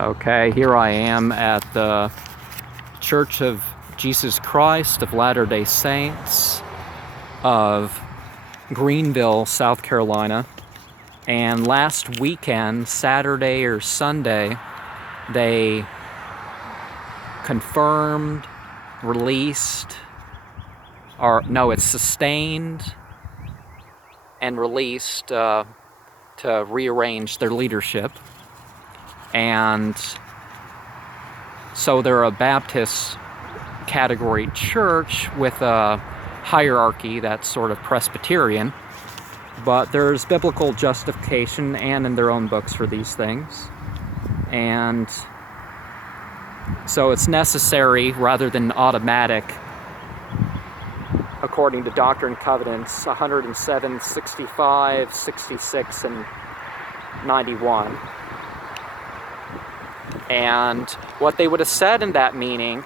Okay, here I am at the Church of Jesus Christ of Latter-day Saints of Greenville, South Carolina. And last weekend, Saturday or Sunday, they confirmed, released, or no, it's sustained and released to rearrange their leadership. And so they're a Baptist category church with a hierarchy that's sort of Presbyterian, but there's biblical justification and in their own books for these things. And so it's necessary rather than automatic, according to Doctrine and Covenants 107, 65, 66, and 91. And what they would have said in that meeting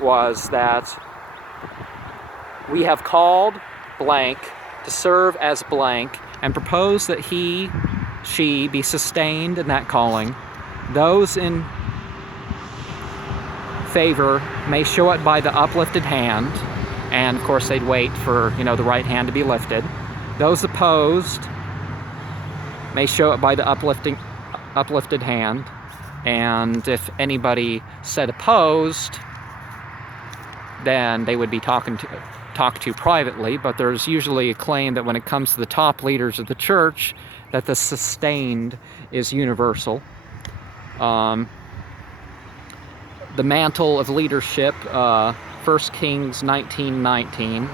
was that we have called blank to serve as blank and propose that she be sustained in that calling. Those in favor may show it by the uplifted hand, and of course they'd wait for the right hand to be lifted. Those opposed may show it by the uplifted hand, and if anybody said opposed, then they would be talked to privately. But there's usually a claim that when it comes to the top leaders of the church, that the sustained is universal. The mantle of leadership, 1 Kings 19:19,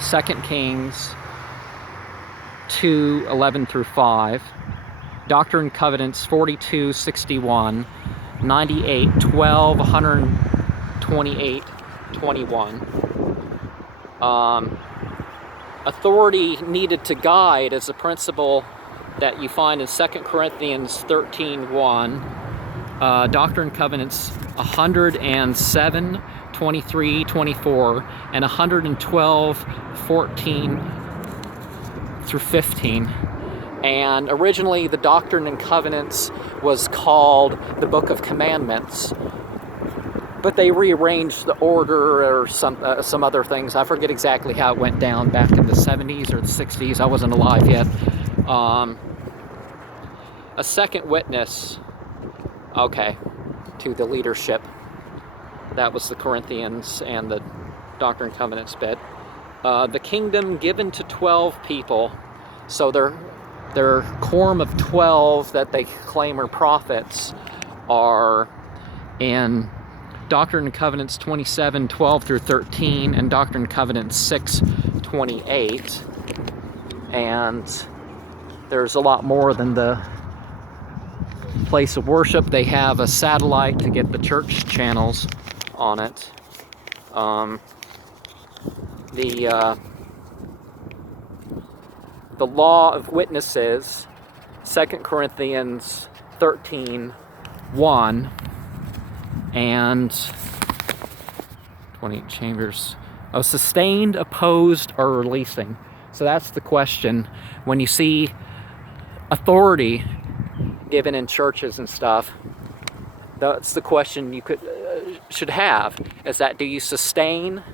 2 Kings 2:11-5, Doctrine and Covenants 42:61, 98:12, 128:21. Authority needed to guide is a principle that you find in 2 Corinthians 13:1, Doctrine and Covenants 107, 23, 24, and 112:14-15. And originally the Doctrine and Covenants was called the Book of Commandments, but they rearranged the order or some other things. I forget exactly how it went down back in the 70s or the 60s. I wasn't alive yet. A second witness, to the leadership. That was the Corinthians and the Doctrine and Covenants bit. The kingdom given to 12 people. So their quorum of 12 that they claim are prophets are in Doctrine and Covenants 27:12-13 and Doctrine and Covenants 6:28. And there's a lot more than the place of worship. They have a satellite to get the church channels on it. The law of witnesses, 2 Corinthians 13:1, and 28 chambers. Sustained, opposed, or releasing. So that's the question. When you see authority given in churches and stuff, that's the question you should have, is that do you sustain,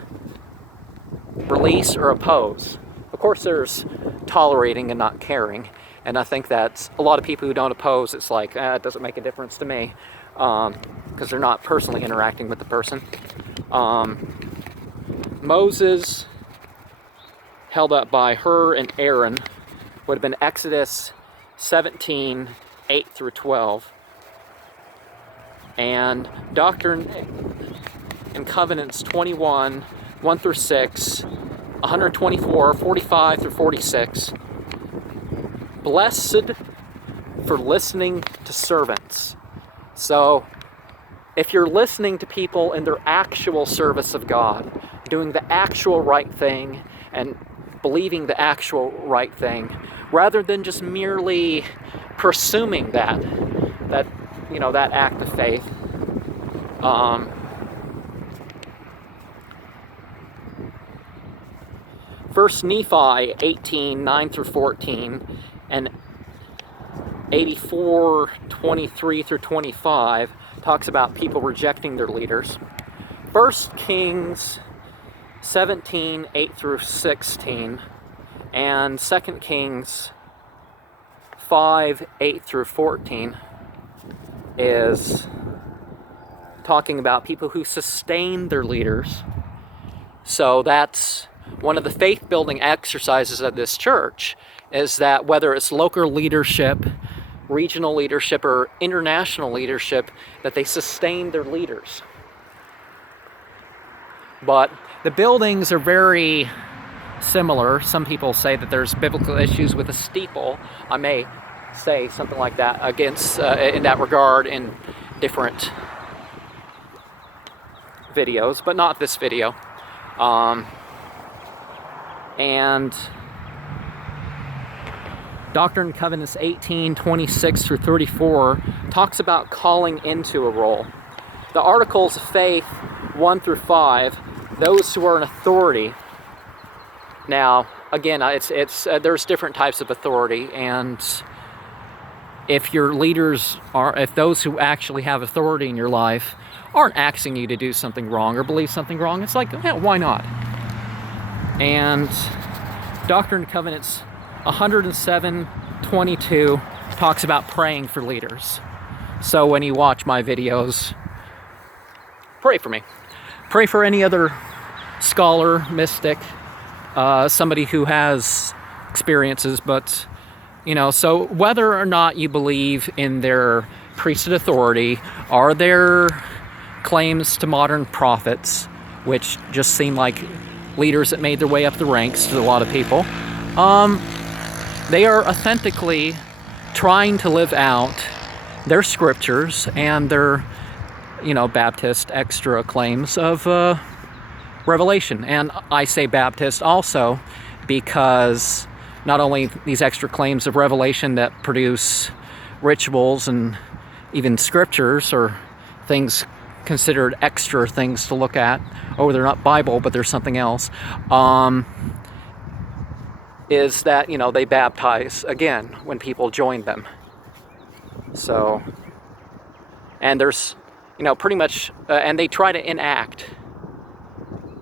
release, or oppose? Of course there's tolerating and not caring, and I think that a lot of people who don't oppose, it's like, it doesn't make a difference to me, because they're not personally interacting with the person. Moses, held up by Hur and Aaron, would have been Exodus 17:8-12, and Doctrine and Covenants 21:1-6, 124:45-46. Blessed for listening to servants. So if you're listening to people in their actual service of God, doing the actual right thing and believing the actual right thing, rather than just merely presuming that act of faith. First Nephi 18:9-14, and 84:23 through 25 talks about people rejecting their leaders. 1 Kings 17:8 through 16 and 2 Kings 5:8 through 14 is talking about people who sustain their leaders. So that's one of the faith-building exercises of this church, is that whether it's local leadership, regional leadership, or international leadership, that they sustain their leaders. But the buildings are very similar. Some people say that there's biblical issues with a steeple. I may say something like that against in that regard in different videos, but not this video. And Doctrine and Covenants 18:26 through 34 talks about calling into a role. The Articles of Faith 1 through 5, those who are in authority. Now, again, there's different types of authority, and if your leaders are, if those who actually have authority in your life aren't asking you to do something wrong or believe something wrong, it's like, yeah, why not? And Doctrine and Covenants 107:22 talks about praying for leaders. So when you watch my videos, pray for me. Pray for any other scholar, mystic, somebody who has experiences, but so whether or not you believe in their priesthood authority, are there claims to modern prophets, which just seem like leaders that made their way up the ranks to a lot of people, they are authentically trying to live out their scriptures and their, Baptist extra claims of revelation. And I say Baptist also because not only these extra claims of revelation that produce rituals and even scriptures or things considered extra things to look at, oh, they're not Bible, but there's something else, is that, they baptize again when people join them. So, and there's, pretty much, and they try to enact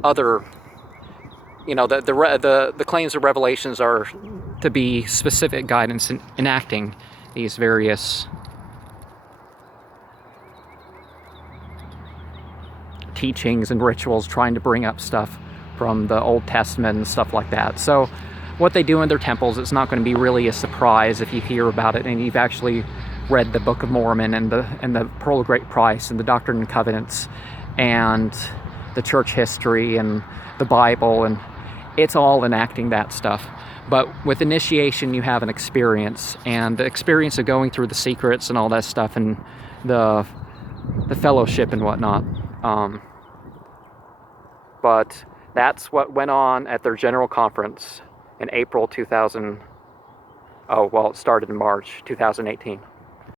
other, the claims of revelations are to be specific guidance in enacting these various teachings and rituals, trying to bring up stuff from the Old Testament and stuff like that. So what they do in their temples, it's not going to be really a surprise if you hear about it and you've actually read the Book of Mormon and the Pearl of Great Price and the Doctrine and Covenants and the church history and the Bible, and it's all enacting that stuff. But with initiation, you have an experience, and the experience of going through the secrets and all that stuff, and the fellowship and whatnot. But that's what went on at their general conference in April 2000. Oh, well, it started in March 2018.